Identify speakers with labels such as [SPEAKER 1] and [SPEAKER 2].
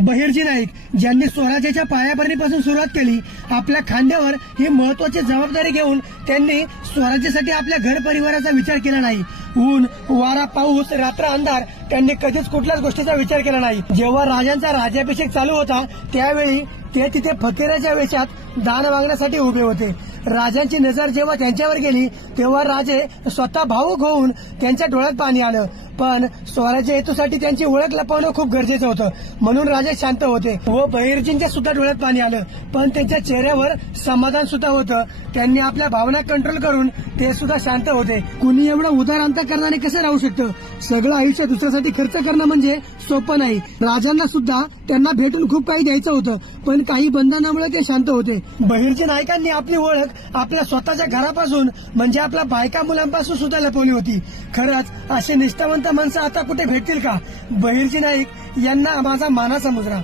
[SPEAKER 1] बहिर्जी नाईक ज्यांनी स्वराज्याच्या पायाभरणीपासून सुरुवात केली आपल्या खांद्यावर ही महत्वाची जबाबदारी घेऊन त्यांनी स्वराज्यासाठी आपल्या घर परिवाराचा विचार केला नाही. ऊन वारा पाऊस रात्र अंधार त्यांनी कधीच कुठल्याच गोष्टीचा विचार केला नाही. जेव्हा राजांचा राज्याभिषेक चालू होता त्यावेळी ते तिथे फकीराच्या वेशात दान मागण्यासाठी उभे होते. राजांची नजर जेव्हा त्यांच्यावर गेली तेव्हा राजे स्वतः भाऊक होऊन त्यांच्या डोळ्यात पाणी आलं. पण स्वराज्य हेतूसाठी त्यांची ओळख लपवणं खूप गरजेचं होतं. म्हणून राजे शांत होते व बहिर्जींच्या सुद्धा डोळ्यात पाणी आलं. पण त्यांच्या चेहऱ्यावर समाधान सुद्धा होतं. त्यांनी आपल्या भावना कंट्रोल करून ते सुद्धा शांत होते. कुणी एवढं उदार अंतकरणाने कसं राहू शकतं? सगळं आयुष्य दुसऱ्यासाठी खर्च करणं म्हणजे सोपं नाही. राजांना सुद्धा त्यांना भेटून खूप काही द्यायचं होतं. पण काही बंधनामुळे ते शांत होते. बहिर्जी नायकांनी आपली ओळख आपल्या स्वतःच्या घरापासून म्हणजे आपल्या बायका मुलांपासून सुद्धा लपवली होती. खरंच असे निष्ठावंत माणसं आता कुठे भेटतील का? बहिर्जी नाईक यांना माझा मानाचा मुजरा